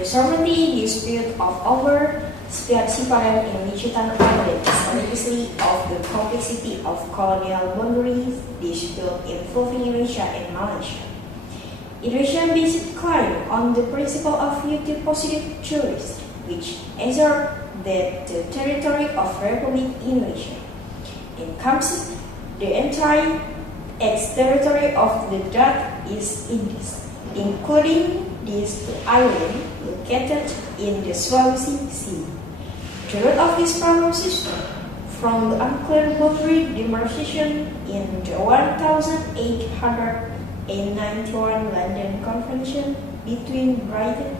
The sovereignty dispute over Sipadan in Lichutan Island is obviously of the complexity of colonial boundaries dispute involving Indonesia and Malaysia. Indonesia based claim on the principle of mutual positive juris, which assert that the territory of Republic Indonesia encompasses the entire ex-territory of the Dutch East Indies, including these two islands located in the Sulawesi Sea. The root of this proposition from the unclear boundary demarcation in the 1891 London Convention between Britain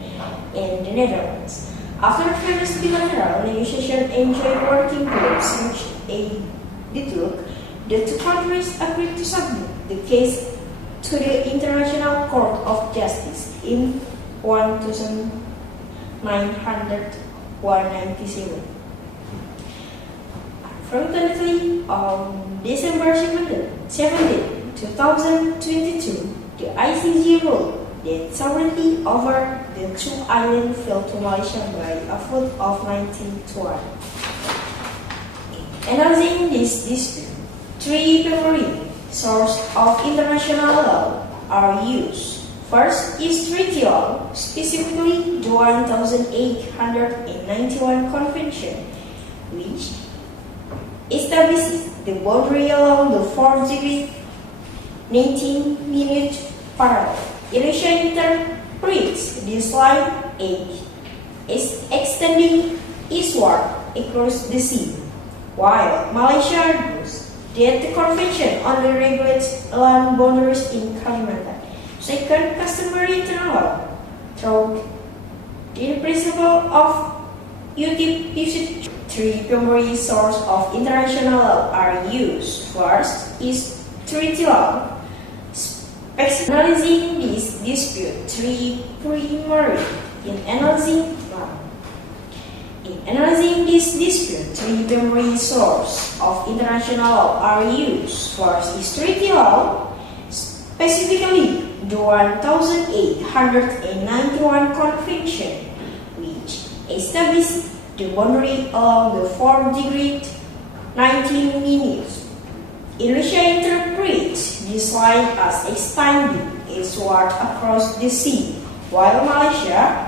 and the Netherlands. After previous bilateral negotiation and joint working groups reached a deadlock, the two countries agreed to submit the case to the International Court of Justice in 1997. Unfortunately, on December 17, 2022, the ICJ ruled that sovereignty over the two islands fell to Malaysia by a vote of 19-1. Analyzing this dispute, three primary sources of international law are used. First is treaty law, specifically the 1891 Convention, which establishes the boundary along the 4-degree 19-minute parallel. Indonesia interprets this line as extending eastward across the sea, while Malaysia argues that the convention only regulates land boundaries in Kalimantan. Second, customary internal law through the principle of mutual usage. Three primary sources of international law are used. First is treaty law. Analyzing this dispute, three primary in analyzing primary sources of international law are used. First is treaty law, specifically the 1891 Convention, which establishes the boundary along the 4-degree 19 minutes. Indonesia interprets this line as expanding eastward across the sea, while Malaysia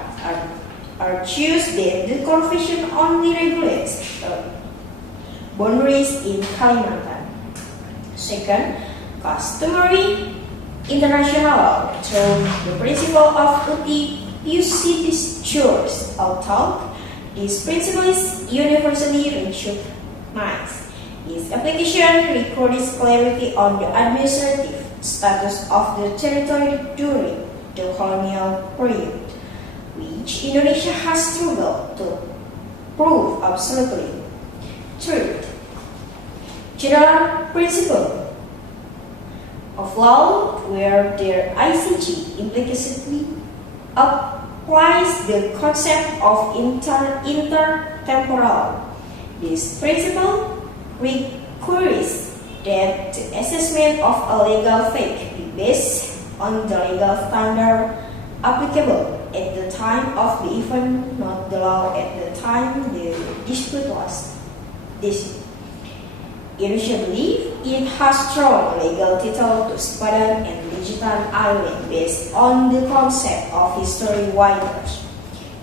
argues that the convention only regulates boundaries in Kalimantan. Second, customary international law through the principle of utilitatis juris, although this principle is universally recognized. Its application requires clarity on the administrative status of the territory during the colonial period, which Indonesia has struggled to prove absolutely. Third, general principle of law where the ICJ implicitly applies the concept of intertemporal. This principle requires that the assessment of a legal fact be based on the legal standard applicable at the time of the event, not the law at the time the dispute was decided. Indonesia believes it has strong legal title to Sipadan and Lichutan Island based on the concept of history writers,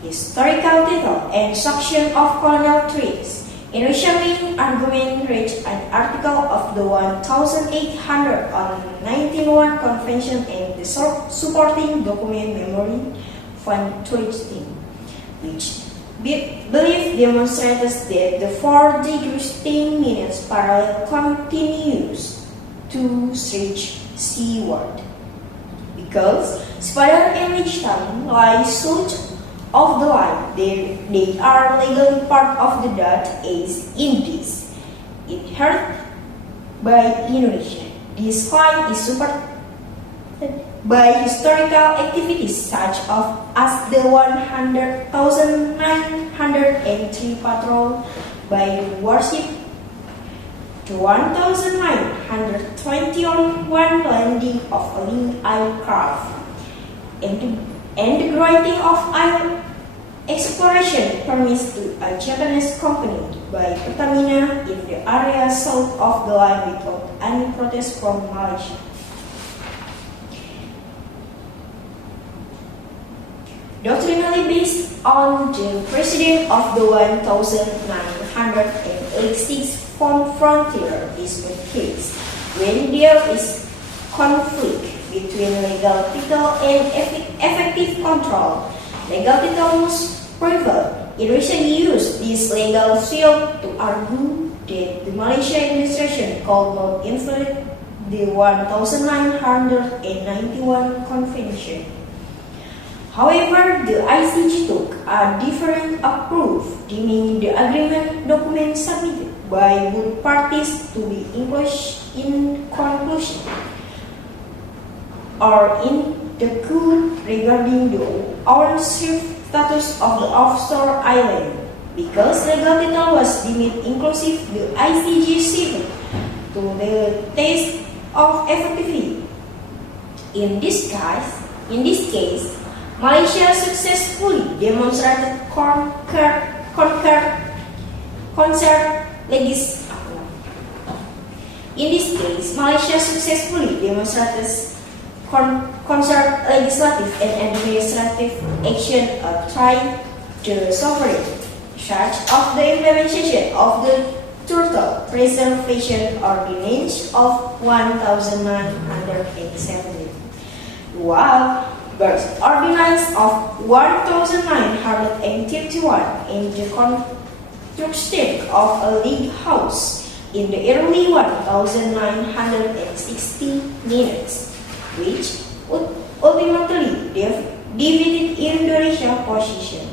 historical title, and sanction of colonial treaties. Indonesia main argument reached an article of the 1891 Convention and the supporting document Memorandum van Toetsing, which belief demonstrates that the 4-degree 10 minutes parallel continues to stretch seaward. Because Sipadan and Lichutan lie south of the line, they are legally part of the Dutch East Indies, inherited by Indonesia. This line is supported by historical activities such as the 100,903 patrol by the warship, the 1,921 landing of a linked aircraft, and the granting of exploration permits to a Japanese company by Pertamina in the area south of the line without any protest from Malaysia. Doctrinally based on the precedent of the 1986 frontier dispute case, when there is conflict between legal title and effective control, legal title must prevail. Indonesia used this legal shield to argue that the Malaysian administration could not influence the 1991 convention. However, the ICJ took a different approach, deeming the agreement document submitted by both parties to be in conclusion or in the court regarding the ownership status of the offshore island. Because legal title was deemed inclusive, the ICJ shifted to the test of effectivity. In this case, Malaysia successfully demonstrated concert legislative and administrative action trying to sovereignty, such of the implementation of the Turtle Preservation Ordinance of 1970. While the Ordinance of 1931 in the construction of a league house in the early 1960 minutes, which would ultimately divided Indonesia's position.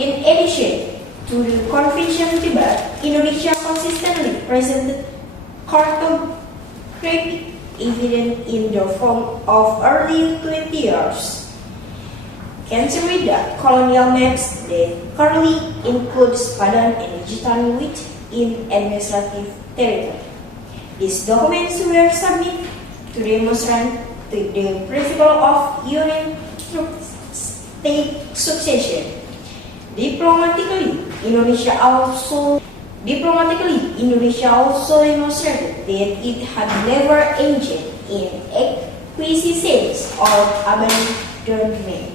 In addition to the convention debate, Indonesia consistently presented cartographic evidence in the form of early 20th century colonial maps that currently include Padang and Jitan within administrative territory. These documents were submitted to demonstrate the principle of union through state succession. Diplomatically, Indonesia also demonstrated that it had never engaged in acquisitions or abandonment,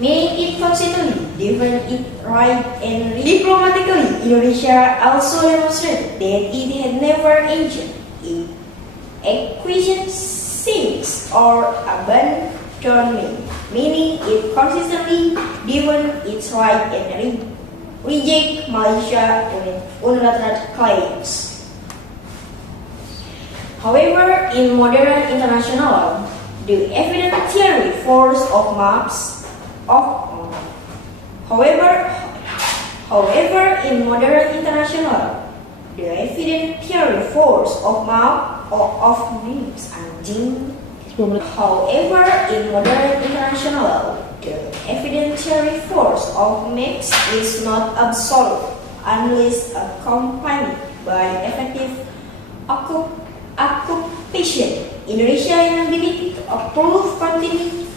meaning it constantly defended its right and diplomatically, Indonesia also demonstrated that it had never engaged in acquisitions or abandonment, meaning it consistently defended its right and reject Malaysia unilateral claims. However, in modern international law, the evidentiary force of maps is not absolute unless accompanied by effective occupation. Indonesia is ability to approve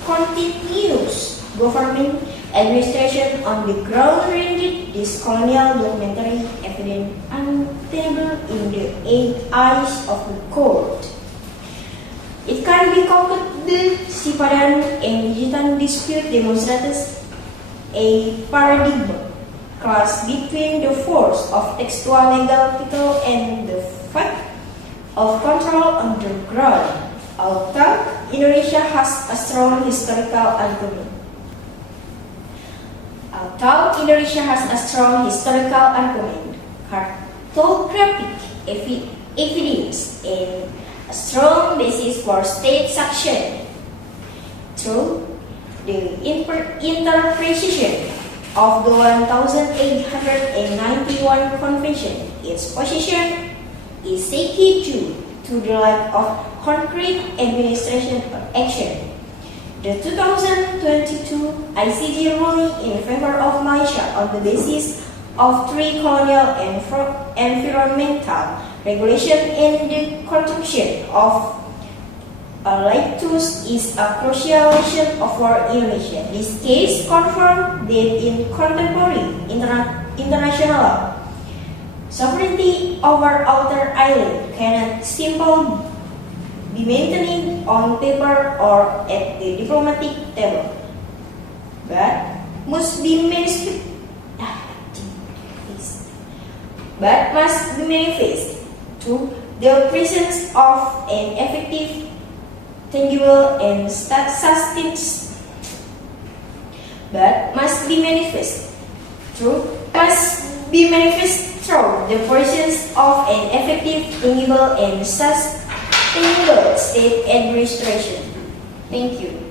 continuous government administration on the ground rendered this colonial documentary evidence untenable in the eyes of the court. It can be concluded the Padang and Jitan dispute demonstrates a paradigm clash between the force of textual legal title and the fact of control on the ground. Although Indonesia has a strong historical argument. Cartographic evidence and a strong basis for state succession through the interpretation of the 1891 Convention. Its position is taken due to the lack of concrete administration action. The 2022 ICJ ruling in favor of Malaysia on the basis of three colonial and environmental regulation in the construction of a lighthouse is a crucial lesson for Indonesia. This case confirmed that in contemporary international law, sovereignty over outer island cannot simply be maintained on paper or at the diplomatic table, but must be manifest through the presence of an effective, tangible, and sustained, but must be manifest through the presence of an effective, tangible, and sustainable state administration. Thank you.